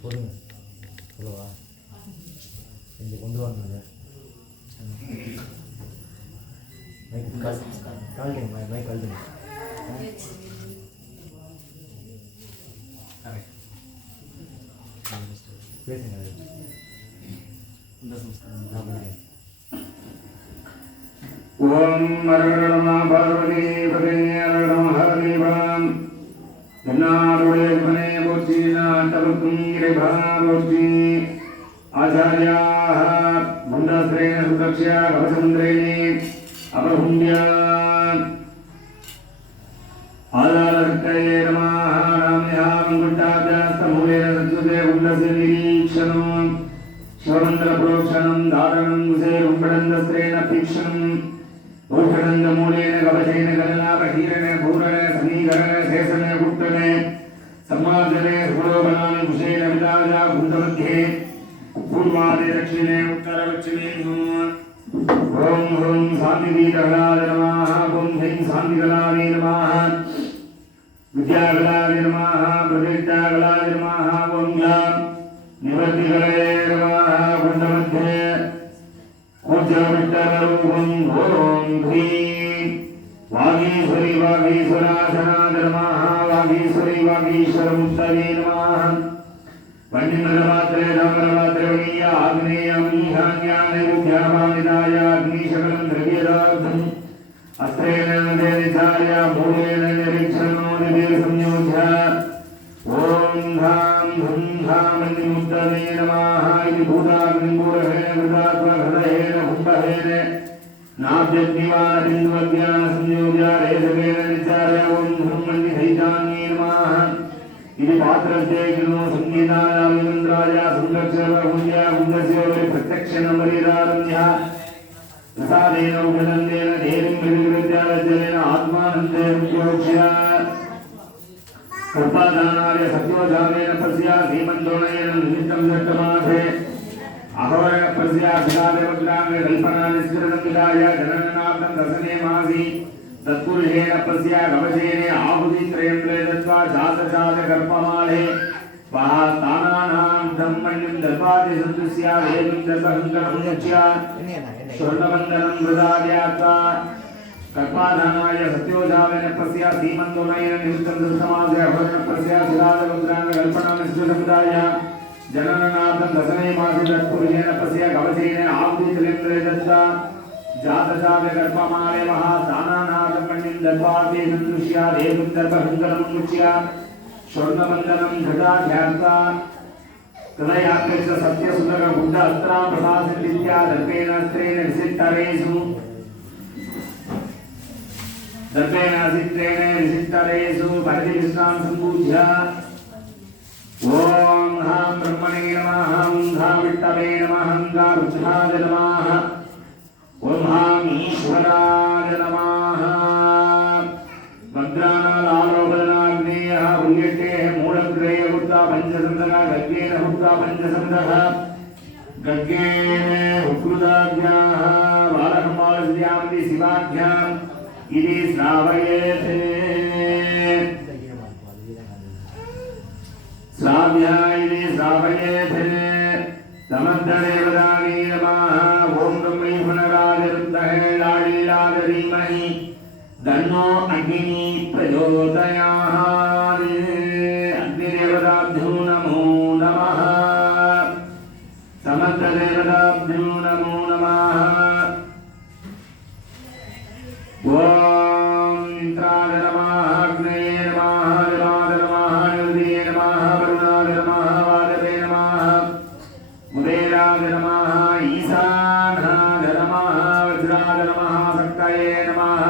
சொல்லுங்க சொல்லவா இங்கே கொண்டு வாங்க மைக் கால்டுங்க மைக் கால்டுங்க பேசுங்க ஓம் மரகணமா பார்வதி பதே அரகணமஹதேவாம் தன்னாருடைய ஜனே போற்றி நாட்டவர்க்கும் இறைவா போற்றி ஆச்சாரியாः மண்டஸ்ரேண சுதக்ஷ்யா கவசமுந்திரேணே அபகுண்யா ஆதாரசக்தயே நமः ராம்யா மங்குட்டாஜாஸ்தமூலேன சத்வதே உல்லசே நிரீக்ஷணம் ஸ்வமந்திர புரோக்ஷணம் தாரணம் குசே ரும்படந்தஸ்ரேண பீக்ஷணம் ஊர்ஷணந்தமூலேன கவசேன கலனாபஹீரண பூரண சமீகரண சேசன குப்தனே சம்மார்ஜனே சுரோபனானி குசேன விதாஜா குண்டமத்தியே பூர்வாதி தட்சிணே உத்தரவச்சினே ஓம் ஓம் சாந்திவீதகலாய நமः ஓம் ஹைம் சாந்திகலாய நமः வித்யாகலாய நமः பிரதிஷ்டாகலாய நமः ஓம் ஞான் நிவர்த்திகளே நமः குண்டமத்தியே கூஜவிட்டரூபம் ஓம் ஹ்ரீம் வாகீஸ்வரி வாகீஸ்வராசனாய நமः வாகீஸ்வரி வாகீஸ்வரமுத்தவே நமः वन्यमृगमात्रे रामरमात्रे वनीय आग्नेयमीहान्यानैरुध्यामानिदाय अग्निशकलं द्रव्यदार्थम् अस्त्रेण नदेनिचार्य मूलेन निरीक्षणो निदेसंयोज्य ॐ धां धुं धामन्निमुद्दने नमः इति भूताग्निमूलहेन कृतात्मघृतहेन कुम्भहेन नाभ्यग्निवानबिन्दुवज्ञानसंयोज्य रेशकेन निचार्य ॐ धुं मन्निधैतान्ये नमः इति पात्रस्ते किलो संगीतानामिन्द्राय सुन्दक्षरभुञ्जा गुण्डस्योले प्रत्यक्षनमरीरारण्यः प्रसादेन उपनन्देन धेनुं विविरुद्ध्यालजलेन आत्मानन्दे प्रोक्ष्य कृपादानाय सत्योजामेन पस्या धीमन्दोणेन निमित्तं दत्तमासे अहवरण पस्या शिलादेवग्रामे कल्पनानिस्फुरणं विधाय जनननाथं दशने मासि तत्पुरुषेण पस्या कवचेन आहुतित्रयं दत्त्वा जातजातकर्पमाले वातानानां धम्मण्यं दत्वादि सन्तुष्या वेदं दत्तहङ्करं यच्च स्वर्णवन्दनं मृदाद्यात्वा कर्पाधानाय सत्योजावेन पस्या धीमन्दोनयेन निमित्तं दत्तमासे अहवरण पस्या शिलादेवग्रामे कल्पनानिस्फुरणं जनननाथं दशमे मासि तत्पुरुषेण पस्या कवचेन आहुतित्रयं दत्त्वा जातजातकर्पमाले महादानानाथमण्यं दत्वादि सन्तुष्या वेदं दत्तहङ्करं यच्च स्वर्णवन्दनं घटाध्यात्वा तदयाकृत सत्यसुन्दर बुद्ध अस्त्रा प्रसादित्या दर्पेण अस्त्रेण विसित्तरेषु भरतिविश्रां सम्पूज्य ॐ हां ब्रह्मणे नमः हां घा विट्टवे नमः हां घा रुद्राय नमः ॐ हां ईश्वराय नमः भद्रानालालोपदनाग्नेयः उल्यटेः मूलग्रेय हुत्वा पञ्चसन्दः गग्गेन हुत्वा पञ्चसन्दः गग्गेन हुकृताभ्याः बालकमालस्यामति शिवाभ्याम् इति श्रावयेत् श्राव्या इति श्रावयेत् समर्थदेवतानि नमः ॐ ब्रह्मै पुनराय रुद्रहेलालीलादरीमहि तन्नो अग्नि प्रचोदयात् अग्निदेवताभ्यो नमो नमः समर्थदेवताभ्यो नमो नमः ॐ इन्द्राय नमः अग्नये नमः देवाय नमः निरुदये नमः वरुणाय नमः वायवे नमः मुदेराय नमः ईशानाय नमः वज्राय नमः शक्तये नमः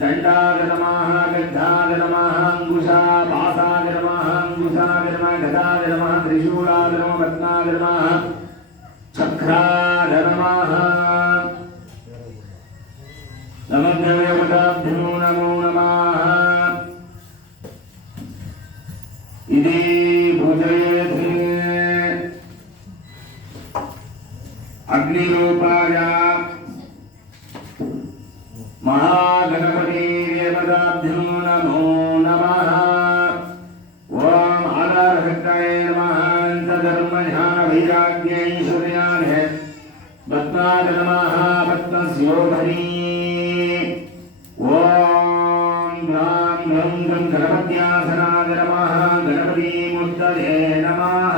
दण्डाय नमः गद्धाय नमः अंकुशापासाय नमः अंकुशाय नमः गदाय नमः त्रिशूलाय नमः पद्माय नमः चक्राय नमः नमः नमो नमः इति पूजयेत् अग्निरूपाय महागणपति देवताभ्यो नमो नमः। ओम आधारशक्ताय नमः। धर्म ध्यान वैराग्यैश्वर्याय पद्माय नमः। पद्मस्योधरी। ओम ग्रां ग्रं ग्रं गणपत्यासनाय नमः। गणपति मूर्तये नमः।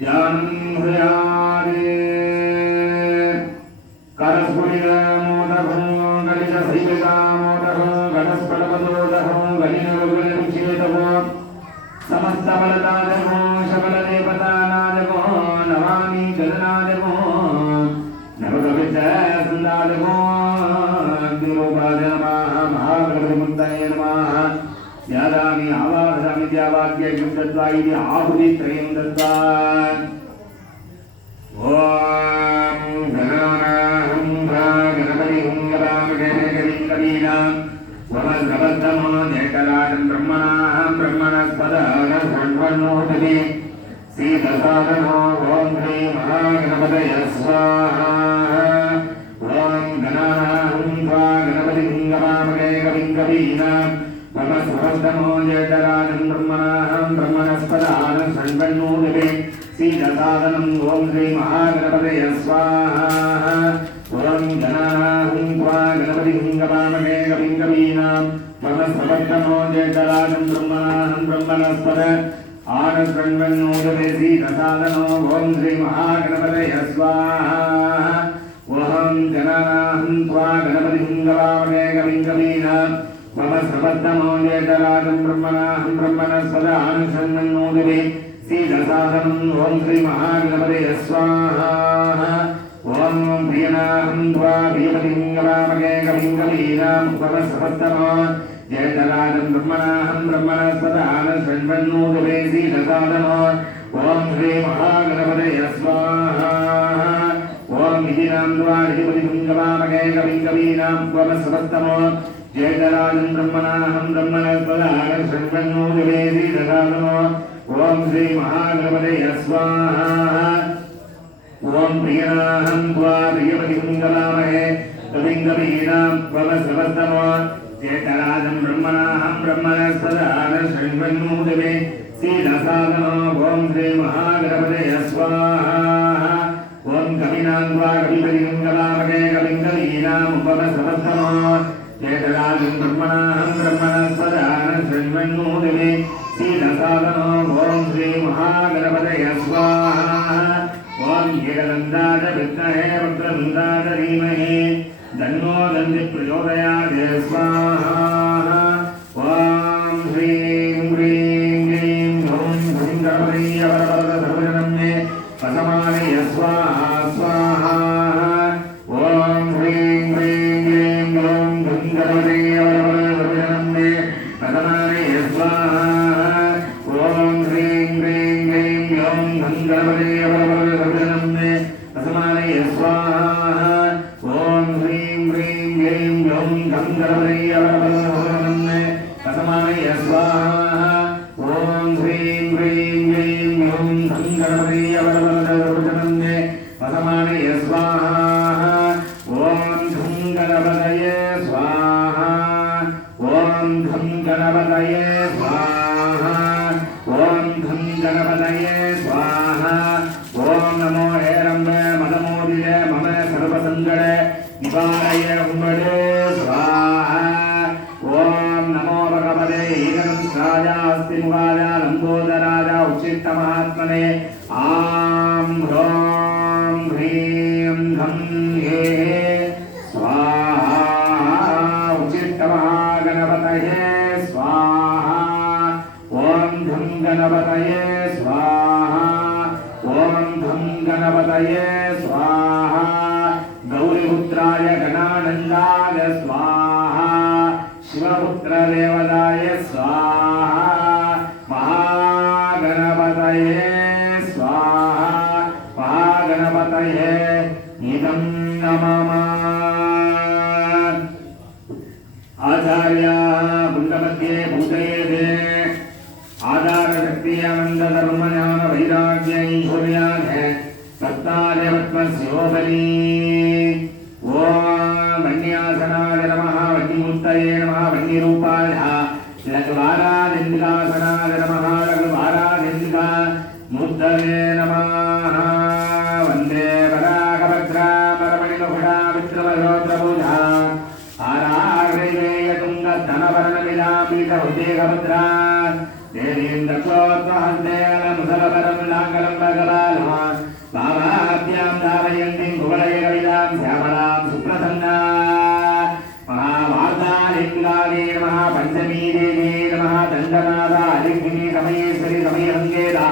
ध्यानं हृदयादे करस्फुरितमोदको गणितसैविकामोदको गणस्फलपदोदको गणिनवगुणविच्छेदको समस्तबलदादको सकलदेवतानादको नमामि गणनादको नवकविचसन्दादको अग्निरूपाय नमः। महागणपतिमूर्तये नमः। ध्यायामि आवाहयामि द्यावाक्यं दत्त्वा इति आहुतित्रयं दत्त्वा ओम गणानाहं गणपतिं गणामगणपतिं कवीनां वमद्रवद्दमो जयकराजं ब्रह्मणाहं ब्रह्मणस्पदान सर्वन्नोदते सीतसादनो ओम श्री महागणपतये स्वाहा। ओम गणानाहं गणपतिं गणामगणपतिं कवीनां वमद्रवद्दमो जयकराजं ब्रह्मणाहं ब्रह्मणस्पदान सर्वन्नोदते सीतसादनं ओम श्री महागणपतये स्वाहा। ओम गणानाहं गणपतिं गवामहे कविं कवीनां वमस्रवत्तमो जयकराजं ब्रह्मणाहं ब्रह्मणस्पद आनशृण्वन्नोदते सीतसादनो ओम श्री महागणपतये स्वाहा। ओम गणानाहं गणपतिं गवामहे कविं कवीनां वमस्रवत्तमो जयकराजं ब्रह्मणाहं ब्रह्मणस्पद आनशृण्वन्नोदते सीतसादनं ओम श्री महागणपतये स्वाहा। ओम प्रियनाहं प्रियपतिं गवामहे कविं कवीनां वमस्रवत्तमो जयकराजं ब्रह्मणाहं ब्रह्मणस्पद आनशृण्वन्नोदते सीतसादनो ओम श्री महागणपतये स्वाहा। ओम निधिनां निधिपतिं गवामहे कविं कवीनां वमस्रवत्तमो जयकराजं ब्रह्मणाहं ब्रह्मणस्पद आनशृण्वन्नोदते सीतसादनो ओम श्री महागणपतये स्वाहा। ओम प्रियनाहं प्रियपतिं गवामहे कविं कवीनां वमस्रवत्तमो जयकराजं ब्रह्मणाहं ब्रह्मणस्पद आनशृण्वन्नोदते सीतसादनो ओम श्री महागणपतये स्वाहा। ओम कवीनां कविपतिं गवामहे कविं कवीनां वमस्रवत्तमो जयकराजं ब्रह्मणाहं ब्रह्मणस्पद आनशृण्वन्नोदते सीतसादनो ओम श्री महागणपतये स्वाहा। ओम एकदन्ताय विद्महे वक्रतुण्डाय धीमहि तन्नो दन्ति प्रचोदयात् स्वाहा। ओम ह्रीं ह्रीं क्लीं ह्रूं ह्रीं गणपतये वरवरदधर्मजनं मे असमानय स्वाहा स्वाहा। ओम ह्रीं ह्रीं क्लीं ह्रूं ह्रीं गणपतये वरवरदधर्मजनं मे असमानय स्वाहा। ओम ह्रीं ह्रीं क्लीं ह्रूं ह्रीं गणपतये वरवरदधर्मजनं मे असमानय स्वाहा। ओम ह्रीं ह्रीं क्लीं ह्रूं ह्रीं गणपतये वरवरदधर्मजनं मे असमानय स्वाहा। ओम ह्रीं ह्रीं क्लीं ह्रूं ह्रीं गणपतये वरवरदधर्मजनं मे असमानय स्वाहा। ओम धं गणपतये स्वाहा। ओम धं गणपतये स्वाहा। ओम धं गणपतये स्वाहा। ओम नमो हेरम्बे मदमोदिते मम सर्वसङ्कटे निवारय हुम्बडे स्वाहा। ओम नमो भगवते ईदंसाय अस्तिमुखाय लम्बोदराय उच्चिष्टमहात्मने आं ह्रौं ह्रीं धं हे स्वाहा। उच्चिष्टमहागणपतये स्वाहा। ओम धं गणपतये स्वाहा। ओम धं गणपतये स्वाहा। गौरीपुत्राय गणानन्दाय स्वाहा। शिवपुत्रदेवताय स्वाहा। महागणपतये स्वाहा। महागणपतये इदं नमः। आचार्याः कुण्डमध्ये पूजयेते आधारशक्तियानन्दधर्मज्ञानवैराग्यैश्वर्यात् सत्तादेवत्वस्योपरि। ओम वन्यासनाय नमः वन्यमूर्तये नमः वन्यरूपाय लघुवारादिन्दिकासनाय नमः लघुवारादिन्दिका मूर्तये नमः वन्दे वराहभद्रामरमणिमकुटा विक्रमरोद्रबुधा आराग्रैवेयतुङ्गधनवर्णमिलापीठहुदेहभद्रा देवीन्द्रक्लोत्वहस्तेन लाङ्गलं भगवान् भावाभ्यां धारयन्तीं भुवनैरविदां श्यामलां सुप्रसन्ना महावार्तालिङ्गाले नमः पञ्चमी देवी नमः दण्डनादा लिङ्गिनी समयेश्वरी समयरङ्गेदा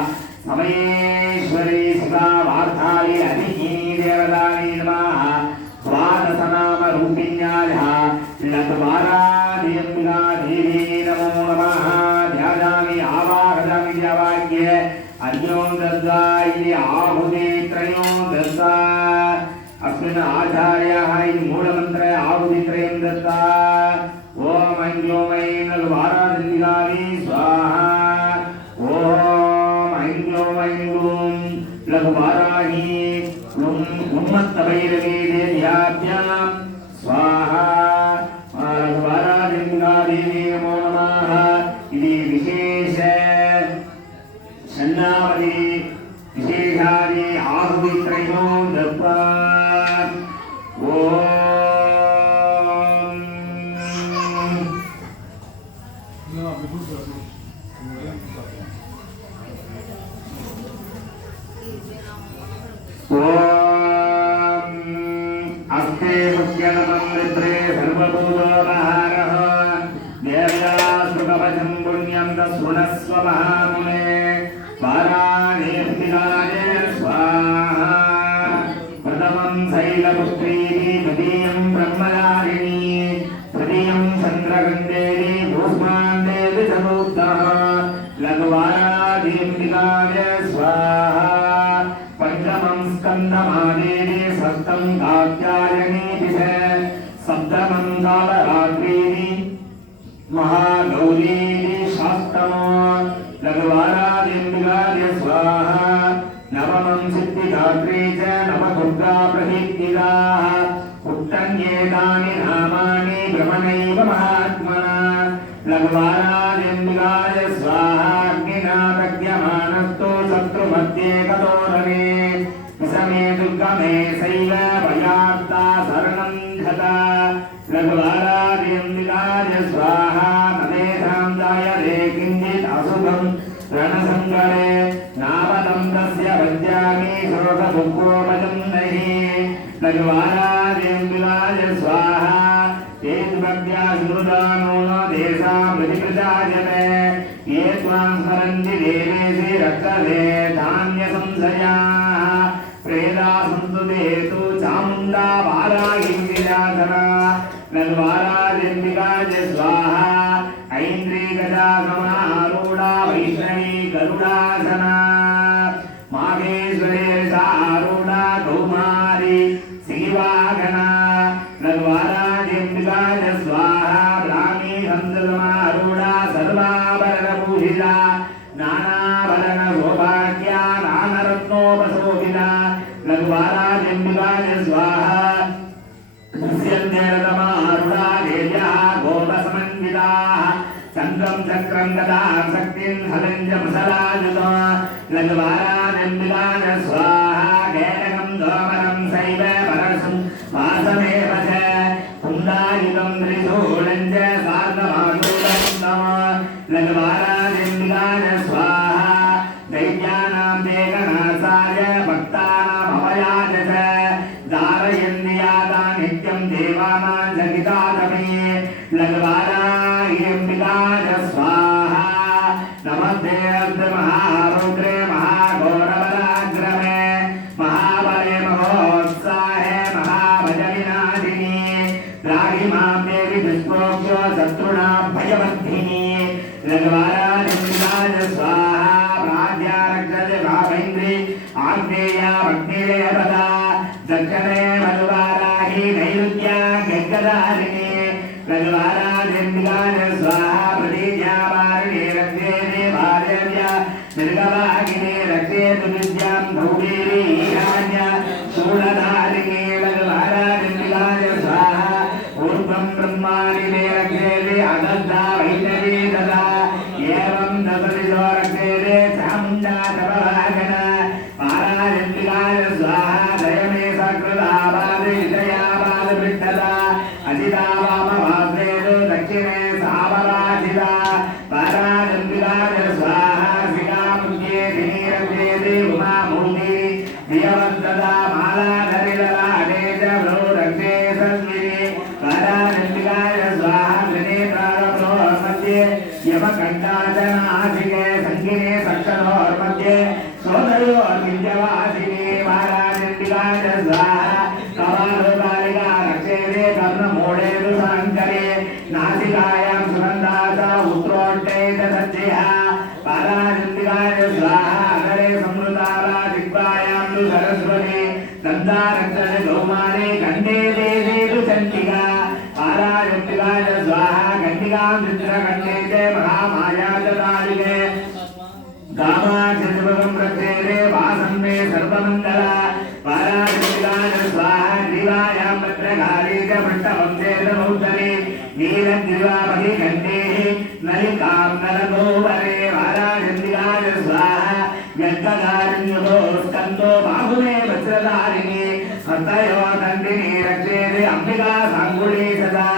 समयेश्वरी शिवा वार्ताली अधिगिनी देवदानी नमः स्वादसनामरूपिण्याः लघुवारादियम्बिका देवी नमो नमः ध्यायामि आवाहयामि ध्यावाक्ये अर्यों दत्वा इति आहुति त्रयों दत्वा अस्मिन् आचार्याः इति मूलमन्त्रे आहुति त्रयं दत्वा ॐ ऐं लघुवारादिन्दिकायै स्वाहा ॐ ऐं लघुवाराही उन्मत्तभैरवी देव्याभ्यां स्वाहा लघुवारादिन्दिकादेवी नमो नमः इति विशेष शन्नावली विशेषादि आहुतित्रयो दत्वा अस्ते मुख्यनमन्त्रे सर्वभूतोपहारः देव्यास्तुकवचं पुण्यं तस्सुनस्व महामुने वाराणेऽस्तिकाय स्वाहा प्रथमं शैलपुत्रीः द्वितीयं ब्रह्मचारिणी तृतीयं चन्द्रगण्डेरी भूष्माण्डेति चतुर्थः लघुवारादिकाय स्वाहा पंचमं स्कन्दमादेवी षष्ठं कात्यायनीति च सप्तमं कालरात्रीति महागौरीति षष्ठमो लघुवारादिकाय स्वाहा नवमं सिद्धिदात्री च नवदुर्गा प्रसिद्धिदाः उक्तन्येतानि नामानि ब्रह्मणैव महात्मना लघुवारादिकाय स्वाहा अग्निनादग्यमानस्तु शत्रुमध्ये कतोरणे विषमे दुर्गमे शैव भयात्ता शरणं गता लघुवारादिकाय स्वाहा तदेषां जायते किञ्चित् अशुभं रणसङ्करे नावलं तस्य वद्यामि शोकदुःखोपजं नहि लघुवारादिकाय स्वाहा तेजभक्त्या स्मृतानो न देशामृतिकृतायते ये त्वां स्मरन्ति देवेशि रक्षते धान्यसंशयाः प्रेदा सन्तु ते तु चामुण्डा वाराही विलासना लघुवारादिकाय स्वाहा ऐन्द्रीगजा समारूढा वैष्णवी गरुडासना माघेश्वरे सारूढा कौमारी श्रीवाहना लघुवारादिकाय स्वाहा ब्राह्मी हंससमारूढा सर्वाभरणभूषिता नानाभरण सौभाग्या नानरत्नोपशोभिता लघुवारादिकाय स्वाहा नृत्यन्तरतमारूढा देव्याः गोपसमन्विताः चन्द्रं चक्रं गदां शक्तिं हलं च मुसलायुधा लघुवारादिकाय स्वाहा केरकं दोमरं शैव परशुं वासमेव च कुन्दायुधं त्रिशूलं च सार्धमाशूलं लघुवारादिकाय स्वाहा दैत्यानां देवनाशाय भक्तानामभयाय च धारयन्त्यादा नित्यं देवानां जगितादपि लघुवारादिकाय स्वाहा नमस्ते महारुद्रे महाघोरबलाग्रमे महाबले महोत्साहे महाभजविनाशिनी द्राहि मां देवि दुष्प्रोक्ष्यो शत्रुणां भयवर्धिनी लघुवारादिकाय स्वाहा प्राज्ञारक्षते भावैन्द्री आग्नेया भक्तिरेवदा दक्षिणे मधुवाराहि नैऋत्या गङ्गधारिणी लघुवारादिकाय स्वाहा प्रतीज्ञावारिणी रक्षेते भार्यव्या निर्गवाहिनी रक्षेतु विद्यां गौरीरी ईशान्या शूलधारिणी लघुवारादिकाय स्वाहा कर्णमूलेषु साङ्करे नासिकायां सुगन्धासा उत्रोष्ठे च सज्जयः पाराजन्तिकाय स्वाहा अनरे संवृताला दिग्वायां तु सरस्वती दन्तारक्षणे गौमाने कण्ठे देशे तु चण्डिका पाराजन्तिकाय स्वाहा कण्डिकां चित्रकण्ठे च महामाया च कालिके कामाक्षिजुभगं प्रत्येरे वासं मे सर्वमङ्गला पाराजन्तिकाय स्वाहा ग्रीवायां भद्रकाली च पृष्ठवंशे च मौसरे नीलग्रीवापति कण्ठे नलिकां नलगोवरे पाराजन्तिकाय स्वाहा व्यक्तकारिण्यो स्कन्दो बाहुमे वज्रधारिणी हस्तयो दण्डिनी रक्षेते अम्बिका साङ्गुली सदा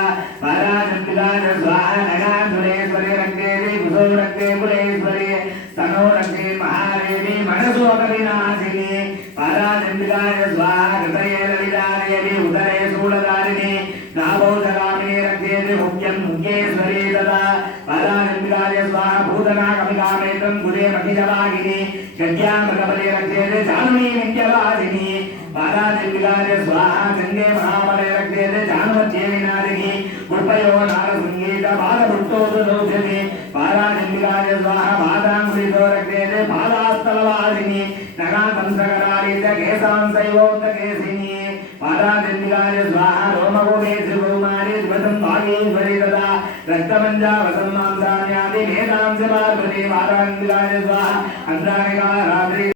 पाराजन्तिकाय स्वाहा नगाधुरेश्वरी रक्षेते कुशो रक्षे कुलेश्वरी तनो रक्षे महादेवी मनसोकविनाशिनी पाराजन्तिकाय स्वाहा हृदये ललितादेवी उदरे शूलधारिणी नाभौधगामिनी रक्षेते मुख्यं मुख्येश्वरी तदा पाराजन्तिकाय स्वाहा भूतनाकमिकामेतं गुरे महिषवाहिनी गद्यामृगबले रक्षेते जानवी विद्यवासिनी पाराजन्तिकाय स्वाहा गङ्गे महाबले रक्षेते जान्वत्ये विनादिनी गुड्पयो नारसङ्गीत बालभुक्तोदौषधि पाराजन्तिकाय स्वाहा पादाङ्गुलितो रक्षेते पादास्तलवासिनी नगातंसकराली च केशांसैवोक्तकेशिनी पाराजन्तिकाय स्वाहा रोमगोमेशगौमारी द्वतं भागेश्वरी तदा रक्तमञ्जावसं मांसान्यादि वेदांश पार्वती पाराजन्तिकाय स्वाहा अन्धानिका रात्रि